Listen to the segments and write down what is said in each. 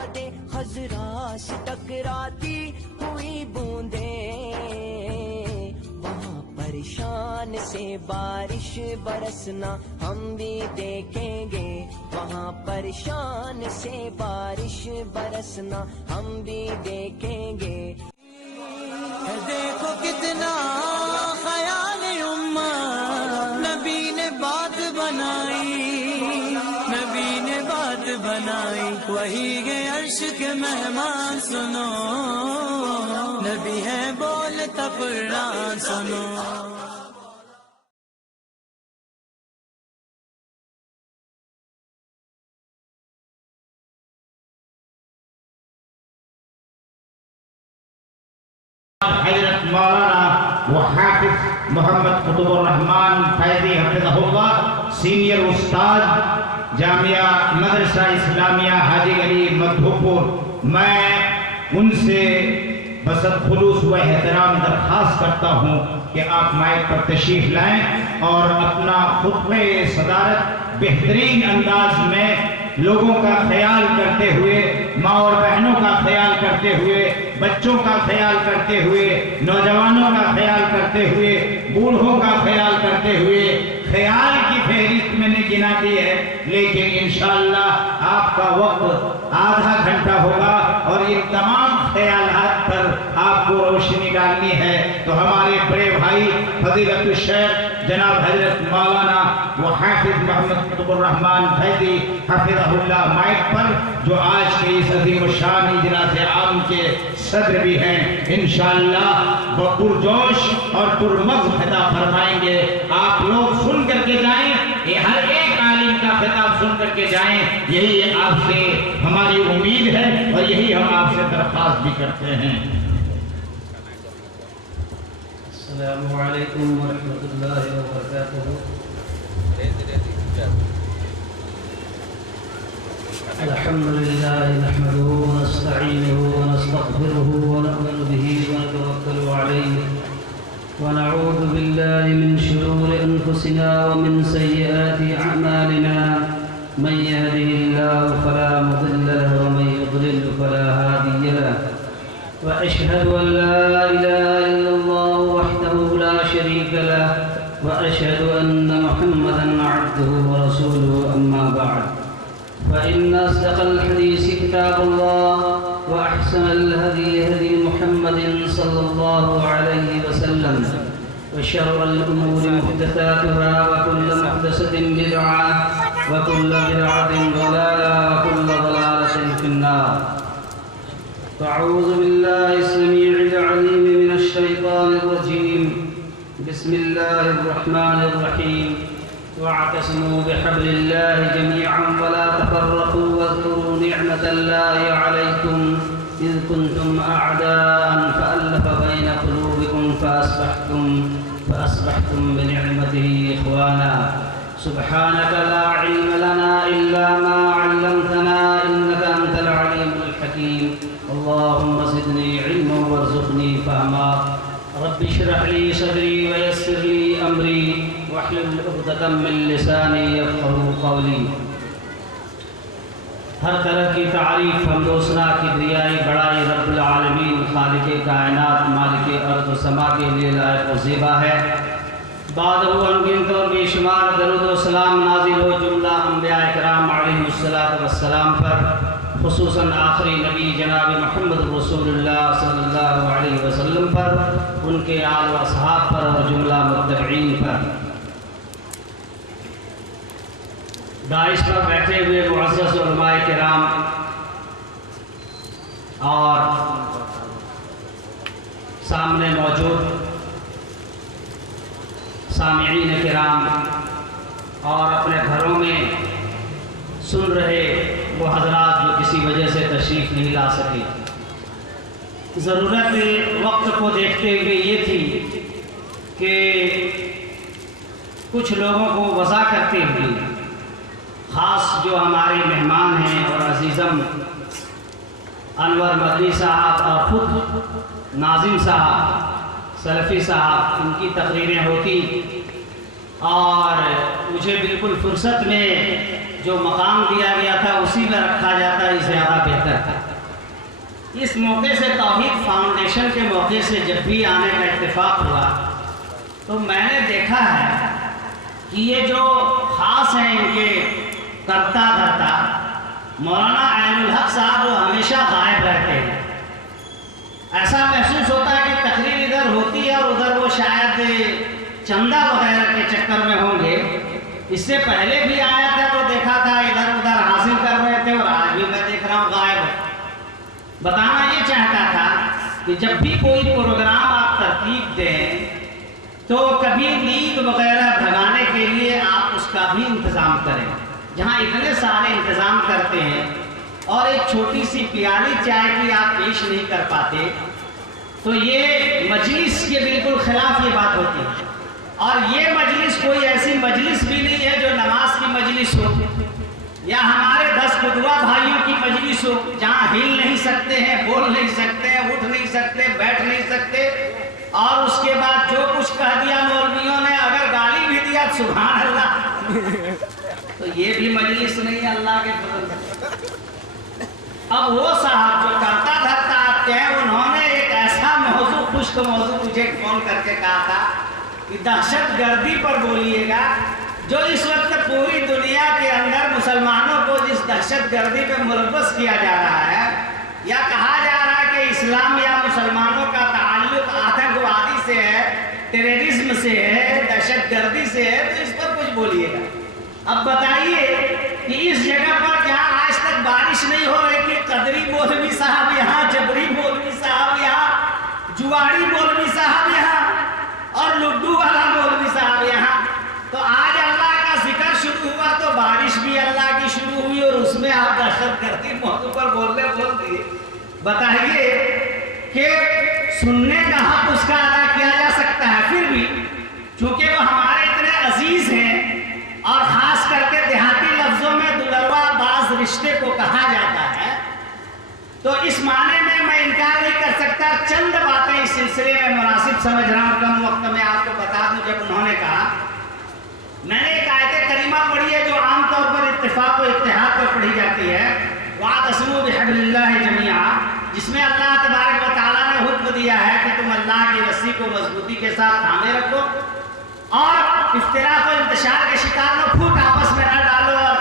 پدے خضرا سے ٹکراتی ہوئی بوندیں، وہاں پریشان سے بارش برسنا ہم بھی دیکھیں گے، وہاں پریشان سے بارش برسنا ہم بھی دیکھیں گے۔ دیکھو کتنا خیال امت، نبی نے بات بنائی، نبی نے بات بنائی، وہی ہے عرش کے مہمان سنو، نبی ہے بولتا قرآن سنو۔ حضرت مولانا وحافظ محمد قطب الرحمان فیضی حفظہ اللہ، سینئر استاد جامعہ مدرسہ اسلامیہ حاجی علی مدھو پور، میں ان سے بسط خلوص و احترام درخواست کرتا ہوں کہ آپ مائک پر تشریف لائیں اور اپنا خطبہ صدارت بہترین انداز میں لوگوں کا خیال کرتے ہوئے، ماں اور بہنوں کا خیال کرتے ہوئے، بچوں کا خیال کرتے ہوئے، نوجوانوں کا خیال کرتے ہوئے، بوڑھوں کا خیال کرتے ہوئے، خیال کی فہرست میں نے گنا دی ہے، لیکن انشاءاللہ آپ کا وقت آدھا گھنٹہ ہوگا اور ان تمام خیالات پر آپ کو روشنی ڈالنی ہے، تو ہمارے بڑے بھائی فضیلت الشیخ جناب حضرت مولانا وحافظ محمد قطب الرحمان فیضی حفظہ اللہ مائک پر، جو آج کے اس عظیم الشان اجلاس عام کے صدر بھی ہیں، انشاءاللہ پرجوش اور پرمغز خطاب فرمائیں گے۔ آپ لوگ سن کر کے جائیں، یہ ہر ایک عالم کا خطاب سن کر کے جائیں، یہی آپ سے ہماری امید ہے اور یہی ہم آپ سے درخواست بھی کرتے ہیں۔ السلام علیکم ورحمۃ اللہ وبرکاتہ۔ الحمد لله نحمده ونستعينه ونستغفره ونؤمن به ونتوكل عليه ونعوذ بالله من شرور أنفسنا ومن سيئات أعمالنا، من يهده الله فلا مضل له ومن يضلل فلا هادي له، وأشهد أن لا إله إلا الله وحده لا شريك له، وأشهد أن محمدا عبده ورسوله، أما بعد، فإن أصدق الحديث كتاب الله، وأحسن الهدي هدي محمد صلى الله عليه وسلم، وشر الأمور محدثاتها، وكل محدثة بدعة، وكل بدعة ضلالة، وكل ضلالة في النار۔ أعوذ بالله السميع العليم من الشيطان الرجيم، بسم الله الرحمن الرحيم، واعتصموا بحبل الله جميعا ولا تفرقوا، واذكروا نعمة الله عليكم إذ كنتم أعداء فألف بين قلوبكم فأصبحتم بنعمته إخوانا، سبحانك لا علم لنا إلا ما علمتنا إنك أنت العليم الحكيم، اللهم زدني علما وارزقني فهما، رب اشرح لي صدري ويسر لي أمري واحلل عقدة من لساني يفقهوا قولي۔ ہر طرح کی تعریف، حمد و ثنا، کبریائی، بڑائی رب العالمین خالق کائنات مالک ارض و سما کے لیے لائق و زیبا ہے۔ بعد انگنت اور بے شمار درود و سلام نازل ہو جملہ انبیاء کرام علیہ السلام پر، خصوصاً آخری نبی جناب محمد رسول اللہ صلی اللہ علیہ وسلم پر، ان کے آل و اصحاب پر اور جملہ متبعین پر۔ داعش پر بیٹھے ہوئے معزز علماء کرام اور سامنے موجود سامعین کرام اور اپنے گھروں میں سن رہے وہ حضرات جو کسی وجہ سے تشریف نہیں لا سکے، ضرورت وقت کو دیکھتے ہوئے یہ تھی کہ کچھ لوگوں کو وضع کرتے ہوئے، خاص جو ہمارے مہمان ہیں اور عزیزم انور مدنی صاحب اور خود ناظم صاحب سلفی صاحب، ان کی تقریریں ہوتی اور مجھے بالکل فرصت میں جو مقام دیا گیا تھا اسی میں رکھا جاتا ہے زیادہ بہتر تھا۔ اس موقع سے توحید فاؤنڈیشن کے موقع سے جب بھی آنے کا اتفاق ہوا تو میں نے دیکھا ہے کہ یہ جو خاص ہیں ان کے کرتا دھرتا مولانا عین الحق صاحب وہ ہمیشہ غائب رہتے ہیں۔ ایسا محسوس ہوتا ہے کہ تقریر ادھر ہوتی ہے اور ادھر وہ شاید چندہ وغیرہ کے چکر میں ہوں گے۔ اس سے پہلے بھی آیا تھا تو دیکھا تھا ادھر ادھر حاصل کر رہے تھے، اور آج بھی میں دیکھ رہا ہوں غائب ہے۔ بتانا یہ چاہتا تھا کہ جب بھی کوئی پروگرام آپ ترتیب دیں تو کبھی نیند وغیرہ بھگانے کے لیے آپ اس کا بھی انتظام کریں۔ جہاں اتنے سارے انتظام کرتے ہیں اور ایک چھوٹی سی پیالی چائے کی آپ پیش نہیں کر پاتے تو یہ مجلس کے بالکل خلاف یہ بات ہوتی ہے۔ اور یہ مجلس کوئی ایسی مجلس بھی نہیں ہے جو نماز کی مجلس ہو یا ہمارے 10 قدوہ بھائیوں کی مجلس ہو، جہاں ہل نہیں سکتے ہیں، بول نہیں سکتے ہیں، اٹھ نہیں سکتے، بیٹھ نہیں سکتے، اور اس کے بعد جو کچھ کہہ دیا مولویوں نے، اگر گالی بھی دیا سبحان اللہ، تو یہ بھی مجلس نہیں ہے اللہ کے فضل سے۔ اب وہ صاحب جو کرتا دھرتا آتے ہیں، انہوں نے ایک ایسا موضوع، خشک موضوع مجھے فون کر کے کہا تھا کہ دہشت گردی پر بولیے گا، جو اس وقت پوری دنیا کے اندر مسلمانوں کو جس دہشت گردی پہ ملوث کیا جا رہا ہے یا کہا جا رہا ہے کہ اسلام یا مسلمانوں کا تعلق آتنکوادی سے ہے، ٹیررزم سے ہے، دہشت گردی سے ہے، تو اس پر کچھ بولیے گا۔ اب بتائیے کہ اس جگہ پر جہاں آج تک بارش نہیں ہو رہی تھی، قدری مولوی صاحب یہاں، جبری مولوی صاحب یہاں، جواڑی مولوی صاحب یہاں اور لڈو والا مولوی صاحب یہاں، تو آج اللہ کا ذکر شروع ہوا تو بارش بھی اللہ کی شروع ہوئی اور اس میں آپ دہشت گردی موضوع پر بول دیے۔ بتائیے کہ سننے کا حق اس کا ادا کیا جا سکتا ہے، پھر بھی چونکہ وہ ہمارے اتنے عزیز ہیں اور خاص کر کے دیہاتی لفظوں میں دلروا باز رشتے کو کہا جاتا ہے، تو اس معنی میں میں انکار نہیں کر سکتا۔ چند باتیں اس سلسلے میں مناسب سمجھ رہا ہوں، کم وقت میں آپ کو بتا دوں۔ جب انہوں نے کہا، میں نے ایک آیت کریمہ پڑھی ہے جو عام طور پر اتفاق و اتحاد پر پڑھی جاتی ہے، وَاعْتَصِمُوا بِحَبْلِ اللَّهِ جَمِيعًا، جس میں اللہ تبارک و تعالیٰ نے حکم دیا ہے کہ تم اللہ کی رسی کو مضبوطی کے ساتھ تھامے رکھو اور افتراق و انتشار کے شکار نہ پھوٹ آپس میں نہ ڈالو اور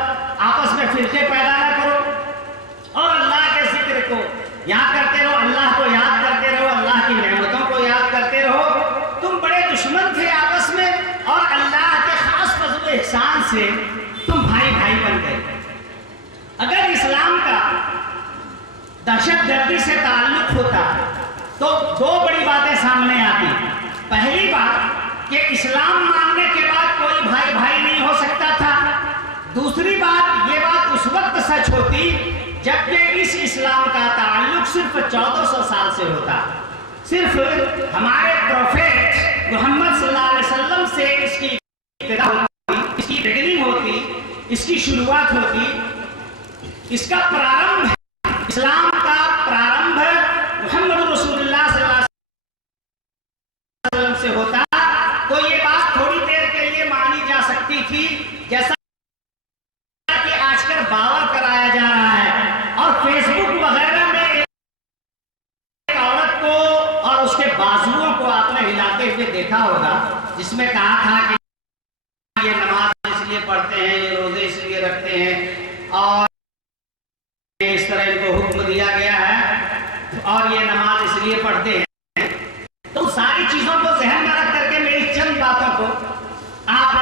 آپس میں فرقے پیدا نہ کرو، اور اللہ کے ذکر کو یاد کرتے رہو، اللہ کو یاد کرتے رہو، اللہ کی نعمتوں کو یاد کرتے رہو۔ تم بڑے دشمن تھے آپس میں اور اللہ کے خاص فضل و احسان سے تم بھائی بھائی بن گئے۔ اگر اسلام کا دہشت گردی سے تعلق ہوتا تو دو بڑی باتیں سامنے آتی۔ پہلی بات کہ اسلام ماننے کے بعد کوئی بھائی بھائی نہیں ہو سکتا تھا۔ دوسری بات، یہ بات اس وقت سچ ہوتی جبکہ اس اسلام کا تعلق صرف 1400 سال سے ہوتا، صرف ہمارے پروفیٹ محمد صلی اللہ علیہ وسلم سے اس کی ابتدا ہوتی، اس کی بگننگ ہوتی، اس کی شروعات ہوتی، اس کا پرارمبھ، اسلام کا پرارمبھ محمد رسول اللہ صلی اللہ علیہ وسلم سے ہوتا، تو یہ بات تھوڑی دیر کے لیے مانی جا سکتی تھی، جیسا کہ آج کل باور کرایا جا رہا ہے اور فیس بک وغیرہ میں ایک عورت کو اور اس کے بازوؤں کو آپ نے ہلاتے ہوئے دیکھا ہوگا، جس میں کہا تھا کہ یہ نماز اس لیے پڑھتے ہیں، یہ روزے اس لیے رکھتے ہیں اور اس طرح ان کو حکم دیا گیا ہے اور یہ نماز اس لیے پڑھتے ہیں۔ تو ساری چیزوں کو ذہن میں رکھ کر کے میری چند باتوں کو آپ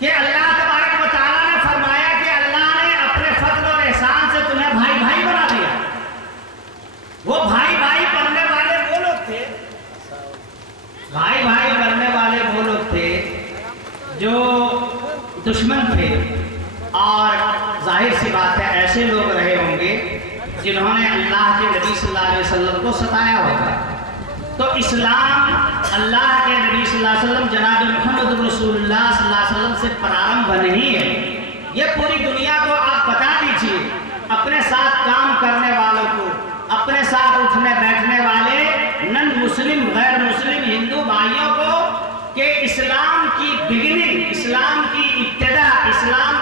کہ اللہ تبارک و تعالیٰ نے فرمایا کہ اللہ نے اپنے فضل اور احسان سے تمہیں بھائی بھائی بنا دیا۔ وہ بھائی بھائی بننے والے وہ لوگ تھے، بھائی بھائی بننے والے وہ لوگ تھے جو دشمن تھے، اور ظاہر سی بات ہے ایسے لوگ رہے ہوں گے جنہوں نے اللہ کے نبی صلی اللہ علیہ وسلم کو ستایا ہوگا۔ تو اسلام اللہ کے نبی صلی اللہ علیہ وسلم جناب محمد رسول اللہ صلی اللہ علیہ وسلم سے پرارمبھ نہیں ہے۔ یہ پوری دنیا کو آپ بتا دیجئے، اپنے ساتھ کام کرنے والوں کو، اپنے ساتھ اٹھنے بیٹھنے والے نن مسلم غیر مسلم ہندو بھائیوں کو کہ اسلام کی بگننگ، اسلام کی ابتدا، اسلام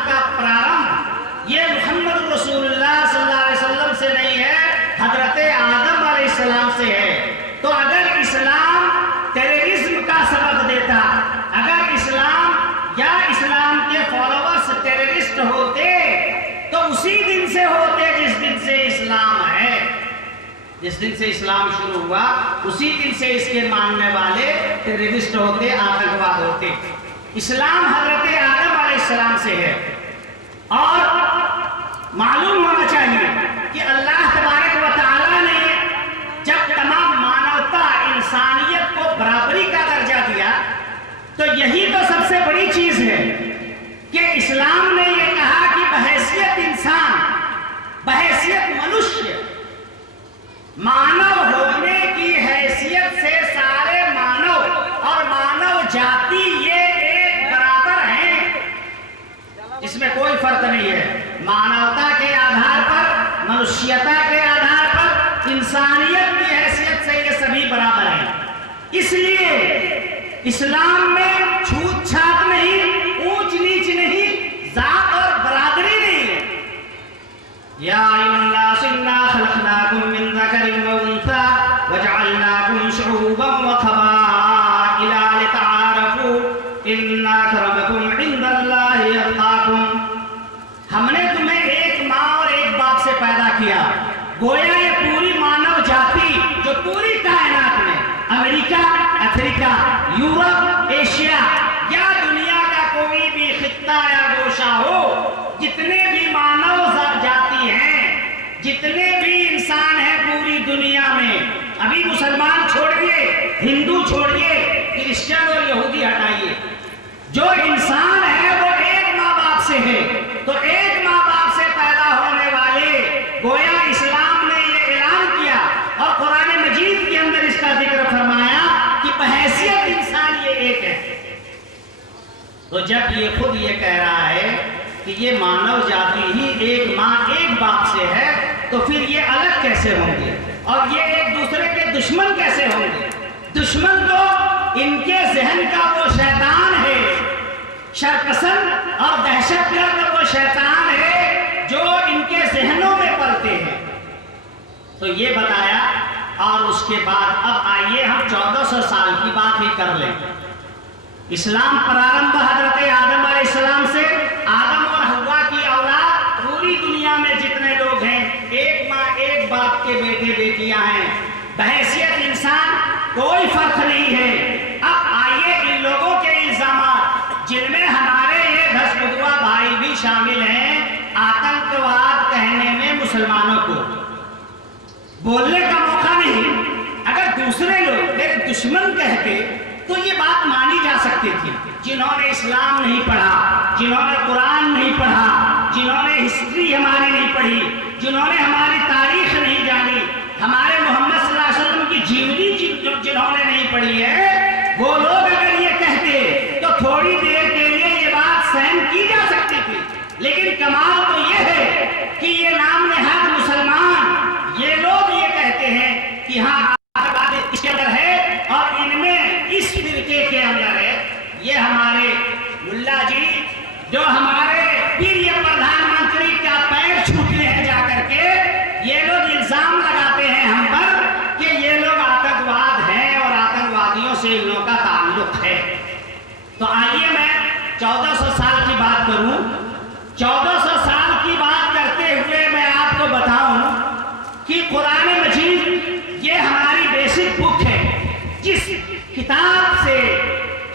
جس دن سے اسلام شروع ہوا اسی دن سے اس کے ماننے والے ٹیررسٹ ہوتے، آتنکواد ہوتے۔ اسلام حضرت آدم علیہ السلام سے ہے، اور معلوم ہونا چاہیے کہ اللہ تبارک و تعالیٰ نے جب تمام مانوتا انسانیت کو برابری کا درجہ دیا تو یہی تو سب سے بڑی چیز ہے کہ اسلام نے یہ کہا کہ بحیثیت انسان، بحیثیت منشیہ، مانو ہونے کی حیثیت سے سارے مانو اور مانو جاتی یہ ایک برابر ہیں، اس میں کوئی فرق نہیں ہے۔ مانوتا کے آدھار پر، منشیتا کے آدھار پر، انسانیت کی حیثیت سے یہ سبھی برابر ہیں۔ اس لیے اسلام میں چھوت چھات نہیں، اونچ نیچ نہیں، ذات اور برادری نہیں ہے۔ یا ایھا الناس انا خلقناکم من ذکر وانثی وجعلناکم شعوبا وقبائل لتعارفوا ان اکرمکم عند اللہ اتقاکم۔ ہم نے تمہیں ایک ماں اور ایک باپ سے پیدا کیا، گویا یہ پوری مانو جاتی جو پوری کائنات میں امریکہ، افریقہ، یورپ، ایشیا یا دنیا کا کوئی بھی خطہ یا گوشہ ہو، جتنے بھی مانو جاتی ہیں، جتنے بھی انسان ہیں پوری دنیا میں، ابھی مسلمان چھوڑیے، ہندو چھوڑیے، کرسچن اور یہودی ہٹائیے، جو انسان ہے وہ ایک ماں باپ سے ہے، تو ایک ماں باپ سے پیدا ہونے والے گویا اسلام نے یہ اعلان کیا اور قرآن مجید کے اندر اس کا ذکر فرمایا کہ بحیثیت انسان یہ ایک ہے۔ تو جب یہ خود یہ کہہ رہا ہے کہ یہ مانو جاتی ہی ایک ماں ایک باپ سے ہے تو پھر یہ الگ کیسے ہوں گے اور یہ ایک دوسرے کے دشمن کیسے ہوں گے؟ دشمن تو ان کے ذہن کا وہ شیطان ہے، شرپسند اور دہشت گرد وہ شیطان ہے جو ان کے ذہنوں میں پلتے ہیں۔ تو یہ بتایا، اور اس کے بعد اب آئیے ہم 1400 سال کی بات ہی کر لیں۔ اسلام پرارمبھ حضرت آدم علیہ السلام سے، آدم اور حوا کی اولاد پوری دنیا میں جتنے لوگ ہیں ایک ماں ایک باپ کے بیٹے بیٹیاں ہیں، بحیثیت انسان کوئی فرق نہیں ہے۔ اب آئیے ان لوگوں کے الزامات جن میں ہمارے یہ دھسبدوا بھائی بھی شامل ہیں، آتنکواد کہنے میں مسلمانوں کو بولنے کا موقع نہیں۔ اگر دوسرے لوگ میرے دشمن کہتے تو یہ بات مانی جا سکتی تھی، جنہوں نے اسلام نہیں پڑھا، جنہوں نے قرآن نہیں پڑھا، جنہوں نے ہسٹری ہماری نہیں پڑھی، جنہوں نے ہماری تاریخ نہیں جانی، ہمارے محمد صلی اللہ علیہ وسلم کی جیونی جنہوں نے نہیں پڑھی ہے، وہ لوگ اگر یہ کہتے تو تھوڑی دیر کے لیے یہ بات سہن کی جا سکتی تھی۔ لیکن کمال تو یہ ہے کہ یہ نام نہاد مسلمان، یہ لوگ یہ کہتے ہیں کہ ہاں اس کے اندر ہے اور ان میں اس فرقے کے اندر ہے۔ یہ ہمارے ملا جی جو ہمارے پیر پردھان منتری کا پیر چھوٹے ہیں جا کر کے، یہ لوگ الزام لگاتے ہیں ہم پر کہ یہ لوگ آتنکواد ہیں اور آتنکوادیوں سے ان لوگوں کا تعلق ہے۔ تو آئیے میں 1400 سال کی بات کروں۔ 1400 سال کی بات کرتے ہوئے میں آپ کو بتاؤں کہ قرآن مجید یہ ہماری بیسک بک ہے، جس کتاب سے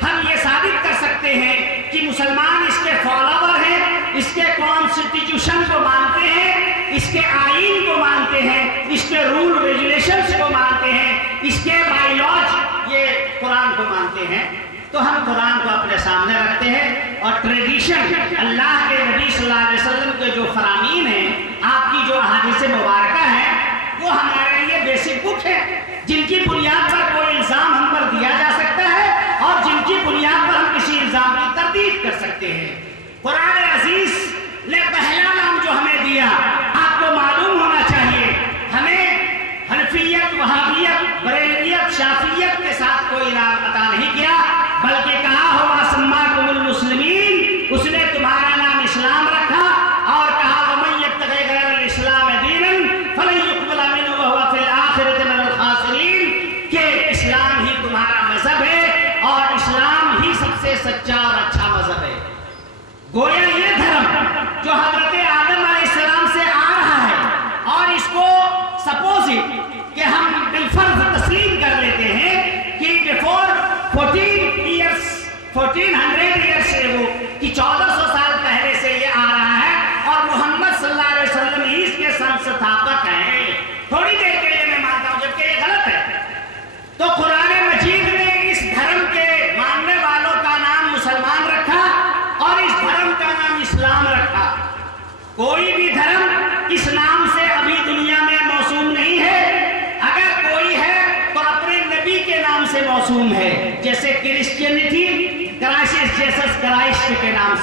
ہم یہ ثابت کر سکتے ہیں کہ مسلمان اس کے فالوور ہیں، اس کے کانسٹیٹیوشن کو مانتے ہیں، اس کے آئین کو مانتے ہیں، اس کے رول ریگولیشنز کو مانتے ہیں، اس کے بائی لاز یہ قرآن کو مانتے ہیں۔ تو ہم قرآن کو اپنے سامنے رکھتے ہیں اور ٹریڈیشن اللہ کے نبی صلی اللہ علیہ وسلم کے جو فرامین ہیں، آپ کی جو احادیث مبارکہ ہیں، وہ ہمارے لیے بیسک بک ہے، جن کی بنیاد پر کوئی الزام ہم پر دیا جا سکتا ہے اور جن کی بنیاد پر ہم کسی الزام کی تردید کر سکتے ہیں۔ قرآن عزیز نے پہلا نام جو ہمیں دیا، آپ کو معلوم ہونا چاہیے، ہمیں حنفیت، وہابیت، بریلویت، شافعیت کے ساتھ کوئی نام عطا نہیں کیا، بلکہ کہا ہوا سماکم المسلمین، اس نے تمہارا نام اسلام رکھا اور کہا ومن یبتغی غیر الاسلام دینا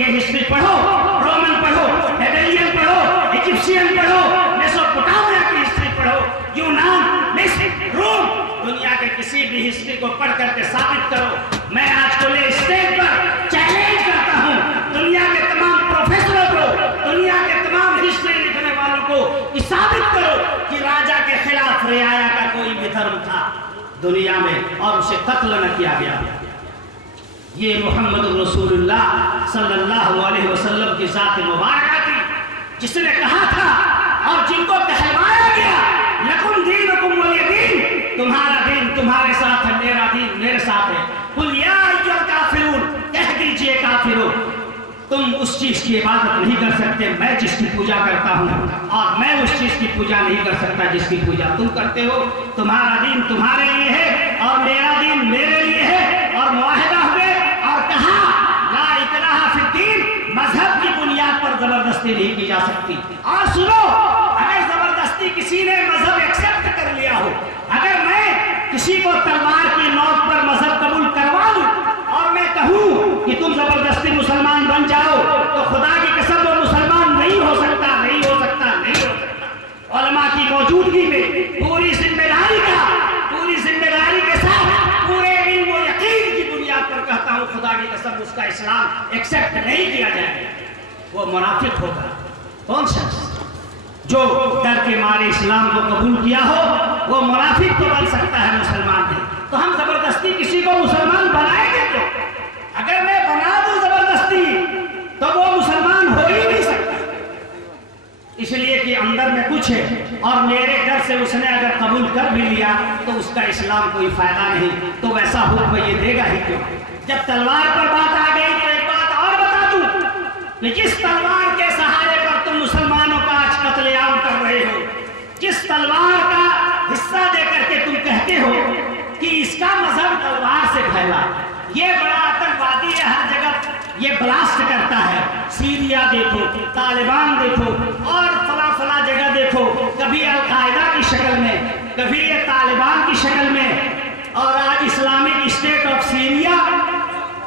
یہ ہسٹری پڑھو، رومن پڑھو، بیبیلین پڑھو، ایجپشین پڑھو، میسوپوٹامیا کی ہسٹری پڑھو، یونان، مصر، روم، دنیا کے کسی بھی ہسٹری کو پڑھ کر کے ثابت کرو۔ میں آج کھلے اسٹیج پر چیلنج کرتا ہوں دنیا کے تمام پروفیسروں کو، دنیا کے تمام ہسٹری لکھنے والوں کو کہ ثابت کرو کہ راجا کے خلاف رعایا کا کوئی بھی دھرم تھا دنیا میں اور اسے قتل نہ کیا گیا۔ یہ محمد رسول اللہ صلی اللہ علیہ وسلم کی ذات مبارکہ تھی جس نے کہا تھا اور جن کو کہلوایا گیا لکم دینکم ولی دین، تمہارا دین تمہارے ساتھ ہے، میرا دین میرے ساتھ ہے۔ قل یا ایھا الکافرون، کہہ دیجئے کافروں تم اس چیز کی عبادت نہیں کر سکتے میں جس کی پوجا کرتا ہوں، اور میں اس چیز کی پوجا نہیں کر سکتا جس کی پوجا تم کرتے ہو۔ تمہارا دین تمہارے لیے ہے اور میرا دین میرے لیے ہے، اور معاہدہ ہوئے اور کہا لا اکراہ فی الدین، مذہب کی بنیاد پر زبردستی نہیں کی جا سکتی۔ اور سنو، اگر زبردستی کسی نے مذہب ایکسپٹ کر لیا ہو، اگر میں کسی کو تلوار کی نوک پر مذہب قبول کروا دوں اور میں کہوں کہ تم زبردستی مسلمان بن جاؤ، تو خدا کی قسم وہ مسلمان نہیں ہو سکتا، نہیں ہو سکتا، نہیں ہو سکتا۔ علماء کی موجودگی میں پوری ذمہ داری کے ساتھ پورے علم و یقین کی بنیاد پر کہتا ہوں خدا کی قسم اس کا اسلام ایکسپٹ نہیں کیا جائے گا، وہ منافق ہوگا۔ کون شخص جو ڈر کے مارے اسلام کو قبول کیا ہو وہ منافق تو بن سکتا ہے، مسلمان نہیں۔ تو ہم زبردستی کسی کو مسلمان بنائیں گے کیوں؟ اگر میں بنا دوں زبردستی تو وہ مسلمان ہو ہی نہیں سکتا، اس لیے کہ اندر میں کچھ ہے اور میرے ڈر سے اس نے اگر قبول کر بھی لیا تو اس کا اسلام کوئی فائدہ نہیں، تو ویسا حکم یہ دے گا ہی کیوں؟ جب تلوار پر بات آ گئی تو ایک بات اور بتا دوں کہ جس تلوار کے سہارے پر تم مسلمانوں کا آج قتل عام کر رہے ہو، جس تلوار کا حصہ دے کر کے تم کہتے ہو کہ اس کا مذہب تلوار سے پھیلا، یہ بڑا آتنکوادی ہے، ہر جگہ یہ بلاسٹ کرتا ہے، سیریا دیکھو، طالبان دیکھو اور فلاں فلاں جگہ دیکھو، کبھی القاعدہ کی شکل میں، کبھی یہ طالبان کی شکل میں، اور آج اسلامک اسٹیٹ آف سیریا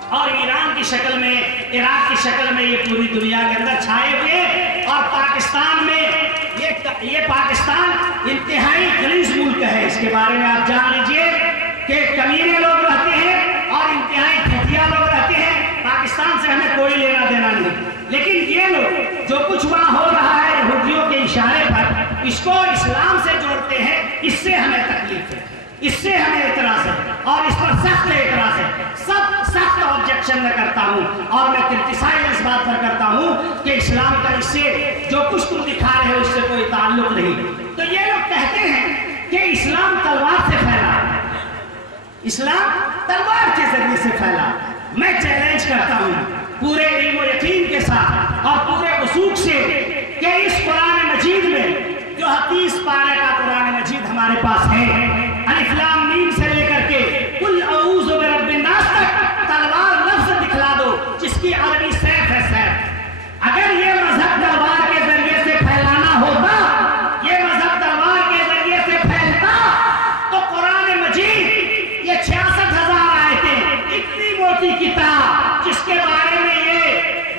اور ایران کی شکل میں، عراق کی شکل میں یہ پوری دنیا کے اندر چھائے ہوئے، اور پاکستان میں یہ پاکستان انتہائی غلیظ ملک ہے، اس کے بارے میں آپ جان لیجئے کہ کمینے لوگ رہتے ہیں اور انتہائی گھٹیا لوگ رہتے ہیں، پاکستان سے ہمیں کوئی لینا دینا نہیں، لیکن یہ لوگ جو کچھ وہاں ہو رہا ہے یہودیوں کے اشارے پر اس کو اسلام سے جوڑتے ہیں، اس سے ہمیں تکلیف ہے، اس سے ہمیں اعتراض ہے اور اس پر سخت اعتراض ہے، سخت آبجیکشن میں کرتا ہوں، اور میں کرٹیسائز اس بات پر کرتا ہوں کہ اسلام کا اس سے جو کچھ تم دکھا رہے ہو اس سے کوئی تعلق نہیں۔ تو یہ لوگ کہتے ہیں کہ اسلام تلوار سے پھیلا، اسلام تلوار کے ذریعے سے پھیلا۔ میں چیلنج کرتا ہوں پورے علم و یقین کے ساتھ اور پورے وثوق سے کہ اس قرآن مجید میں جو 30 پارے کا قرآن مجید ہمارے پاس ہے، الف لام میم سے لے کر کے قل اعوذ برب الناس تک تلوار لفظ دکھلا دو جس کی عربی سیف ہے، سیف۔ اگر یہ مذہب تلوار کے ذریعے سے پھیلانا ہوتا، یہ مذہب تلوار کے ذریعے سے پھیلتا تو قرآن مجید یہ 66,000 آیتیں، اتنی موٹی کتاب جس کے بارے میں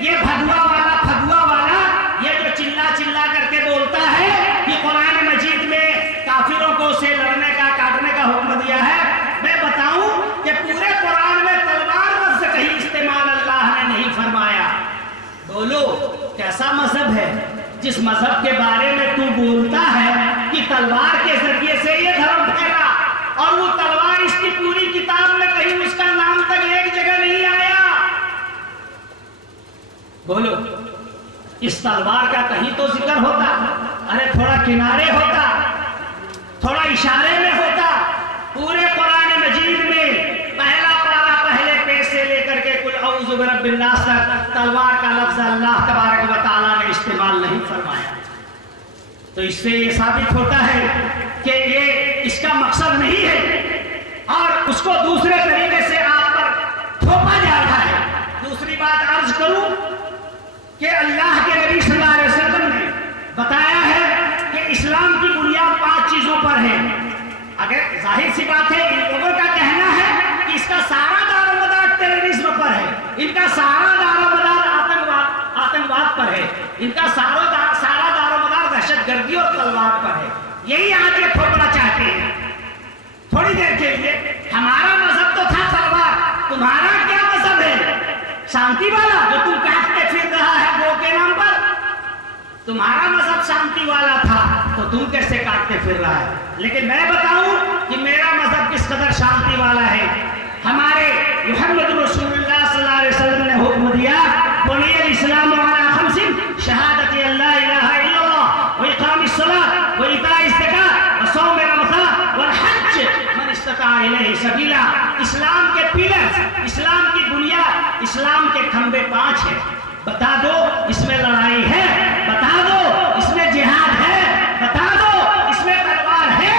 یہ بھگوا والا یہ جو چلا کر کے بولتا ہے کہ قرآن مجید میں کافروں کو اسے لڑنے کا کاٹنے کا حکم دیا ہے، میں بتاؤں کہ پورے قرآن میں تلوار لفظ کہیں استعمال اللہ نے نہیں فرمایا۔ بولو کیسا مذہب ہے جس مذہب کے بارے میں تو بولتا ہے کہ تلوار کے ذریعے سے یہ دھرم پھیلا، اور وہ تلوار اس کی پوری کتاب میں کہیں اس کا نام تک ایک جگہ نہیں آیا۔ بولو اس تلوار کا کہیں تو ذکر ہوتا، ارے تھوڑا کنارے ہوتا، تھوڑا اشارے میں ہوتا۔ پورے قرآن مجید میں پہلا پارا پہلے پیج سے لے کر کے قل اعوذ برب الناس تک تلوار کا لفظ اللہ تبارک و تعالیٰ نے استعمال نہیں فرمایا۔ تو اس سے یہ ثابت ہوتا ہے کہ یہ اس کا مقصد نہیں ہے اور اس کو دوسرے طریقے سے آپ پر تھوپا جا رہا ہے۔ دوسری بات عرض کروں کہ اللہ کے نبی صلی اللہ علیہ وسلم نے بتایا ہے کہ اسلام کی بنیاد 5 چیزوں پر ہے۔ اگر ظاہر سی بات ہے ان لوگوں کا کہنا ہے کہ اس کا سارا دار و مدار ٹیررزم پر ہے، ان کا سارا دار و مدار ان کا سارا دارومدار دہشت گردی اور تلوار پر ہے. یہی آج یہ تھوپنا چاہتے ہیں تھوڑی دیر کے لیے. ہمارا مذہب تو تھا تلوار، تمہارا کیا مذہب ہے؟ شانتی والا جو تم کاٹتے پھر رہا ہے گو کے نام پر. تمہارا مذہب شانتی والا تھا تو تم کیسے کاٹتے پھر رہا ہے؟ لیکن میں بتاؤں کہ میرا مذہب کس قدر شانتی والا ہے. ہمارے محمد رسول اللہ صلی اللہ علیہ وسلم نے حکم دیا بنی الاسلام علی خمس شہادت اللہ الہ الا اللہ و اقام الصلاۃ و ایتاء الزکاۃ و صوم رمضان والحج من استطاع الیہ سبیلا. اسلام کے پیلرز، اسلام کی بنیاد، اسلام کے کھمبے 5 ہیں. بتا دو اس میں لڑائی ہے، بتا دو اس میں جہاد ہے، بتا دو اس میں تلوار ہے.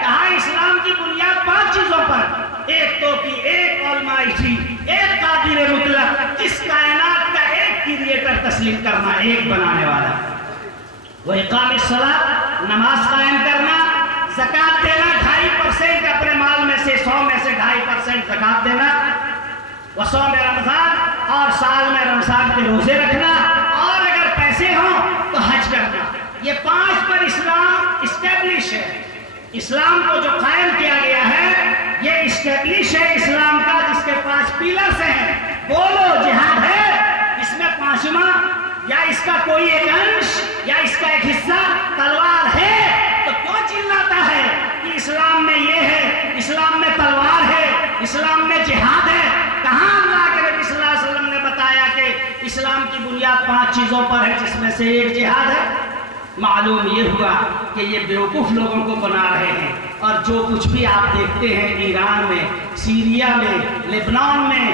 کہاں اسلام کی بنیاد 5 چیزوں پر. ایک تو کی ایک علمائی، ایک قادر مطلق، اس کائنات کا ایک کریٹر تسلیم کرنا، ایک بنانے والا. وہ اقام الصلاۃ، نماز قائم کرنا، زکات دینا 2.5% اپنے مال میں سے، 100 میں سے 2.5% زکات دینا، وصوم رمضان، اور سال میں رمضان کے روزے رکھنا، اور اگر پیسے ہوں تو حج کرنا. یہ 5 پر اسلام اسٹیبلش ہے. اسلام کو جو قائم کیا گیا ہے یہ اسٹیبلش ہے اسلام کا، جس کے 5 پیلرز ہیں. بولو جہاد ہے، اس میں 5واں یا اس کا کوئی ایک انش یا اس کا ایک حصہ تلوار ہے تو کیوں چلاتا ہے کہ اسلام میں یہ ہے، اسلام میں تلوار ہے، اسلام میں جہاد ہے؟ کہاں اللہ کے نبی صلی اللہ علیہ وسلم نے بتایا کہ اسلام کی بنیاد 5 چیزوں پر ہے جس میں سے ایک جہاد ہے؟ معلوم یہ ہوا کہ یہ بیوقوف لوگوں کو بنا رہے ہیں. اور جو کچھ بھی آپ دیکھتے ہیں ایران میں، سیریا میں، لبنان میں،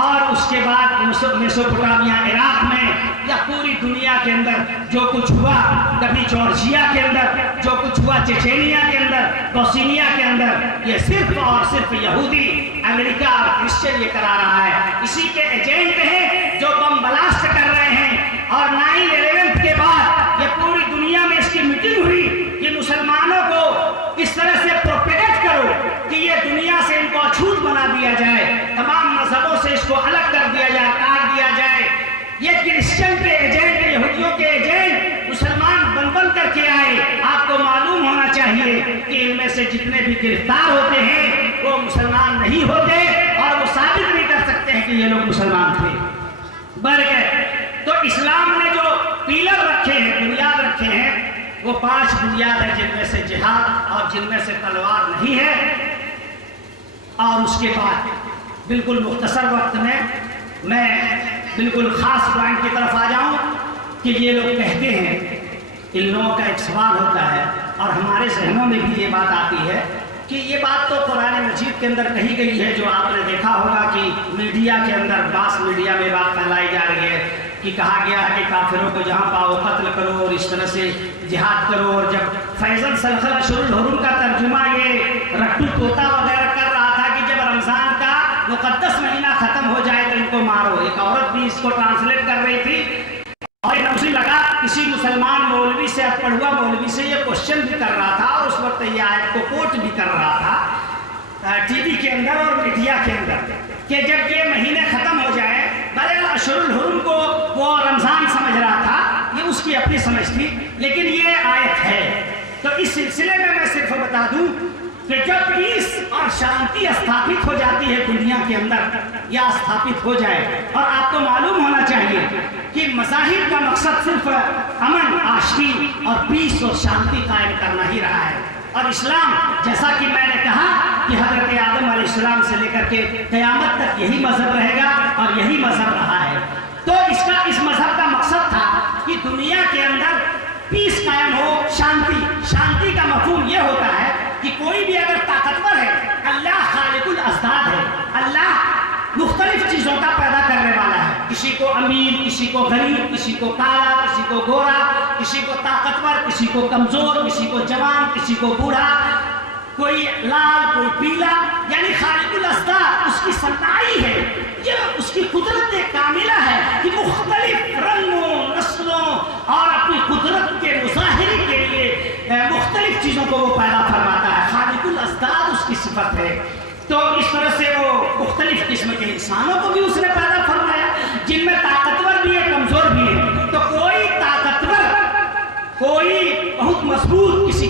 اور اس کے بعد میسوپوٹامیہ عراق میں، یا پوری دنیا کے اندر جو کچھ ہوا، کبھی جارجیا کے اندر جو کچھ ہوا، چیچینیا کے اندر، بوسنیا کے اندر، یہ صرف اور صرف یہودی، امریکہ اور کرسچن یہ کرا رہا ہے. اسی کے ایجنٹ ہیں جو بم بلاسٹ کر رہے ہیں. اور 9/11 کے بعد یہ پوری دنیا میں اس کی میٹنگ ہوئی کہ مسلمانوں کو اس طرح سے پروپیگیٹ کرو کہ یہ دنیا سے ان کو اچھوت بنا دیا جائے، تمام مذہبوں سے اس کو الگ کر دیا جائے، کاٹ دیا جائے. یہ کرسچن کے ایجنٹ، یہودیوں کے ایجنٹ مسلمان بن کر کے آئے. آپ کو معلوم ہونا چاہیے کہ ان میں سے جتنے بھی گرفتار ہوتے ہیں وہ مسلمان نہیں ہوتے، اور وہ ثابت نہیں کر سکتے ہیں کہ یہ لوگ مسلمان تھے. برکت. تو اسلام نے جو پیلر رکھے ہیں، بنیاد رکھے ہیں، وہ 5 بنیاد ہے جن میں سے جہاد اور جن میں سے تلوار نہیں ہے. اور اس کے بعد بالکل مختصر وقت میں بالکل خاص پوائنٹ کی طرف آ جاؤں کہ یہ لوگ کہتے ہیں، ان لوگوں کا ایک سوال ہوتا ہے اور ہمارے ذہنوں میں بھی یہ بات آتی ہے کہ یہ بات تو قرآن مجید کے اندر کہی گئی ہے، جو آپ نے دیکھا ہوگا کہ میڈیا کے اندر، باس میڈیا میں بات پھیلائی جا رہی ہے کہ کہا گیا ہے کہ کافروں کو جہاں پاؤ قتل کرو اور اس طرح سے جہاد کرو. اور جب فیضل سلخل اشہر الحرم کا ترجمہ یہ رٹو طوطا وغیرہ کر رہا تھا کہ جب رمضان کا مقدس مہینہ ختم ہو جائے تو ان کو مارو، ایک عورت بھی اس کو ٹرانسلیٹ کر رہی تھی. اور مجھے لگا کسی مسلمان مولوی سے، پڑھوا مولوی سے یہ کوشچن بھی کر رہا تھا، اور اس وقت یہ آیت کو کوٹ بھی کر رہا تھا ٹی وی کے اندر اور میڈیا کے اندر کہ جب یہ مہینے ختم ہو جائے، بہرحال اشہر الحرم کو وہ رمضان سمجھ رہا تھا، یہ اس کی اپنی سمجھ تھی، لیکن یہ آیت ہے. تو اس سلسلے میں صرف بتا دوں کہ جب پیس اور شانتی استھاپت ہو جاتی ہے دنیا کے اندر، یا استھاپت ہو جائے، اور آپ کو معلوم ہونا چاہیے کہ مذاہب کا مقصد صرف امن، آشتی اور پیس اور شانتی قائم کرنا ہی رہا ہے. اور اسلام، جیسا کہ میں نے کہا کہ حضرت آدم علیہ السلام سے لے کر کے قیامت تک یہی مذہب رہے گا اور یہی مذہب رہا ہے. تو اس مذہب کا مقصد تھا کہ دنیا کے اندر پیس قائم ہو، شانتی کا مفہوم یہ ہوتا ہے کہ کوئی بھی اگر طاقتور ہے، اللہ خالق الازداد ہے، اللہ مختلف چیزوں کا پیدا کرنے والا ہے. کسی کو امیر، کسی کو غریب، کسی کو کالا، کسی کو گورا، کسی کو طاقتور، کسی کو کمزور، کسی کو جوان، کسی کو بوڑھا، کوئی لال، کوئی پیلا. یعنی خالق الازداد اس کی صنائی ہے، یہ اس کی قدرت کاملہ ہے کہ مختلف رنگوں، نسلوں اور اپنی قدرت کے مظاہرے کے لیے مختلف چیزوں کو وہ پیدا فرماتا ہے. خالق الازداد اس کی صفت ہے. تو اس طرح سے وہ مختلف قسم کے انسانوں کو بھی اس نے پیدا فرمایا، جن میں طاقتور بھی ہے، کمزور بھی ہے. تو کوئی طاقت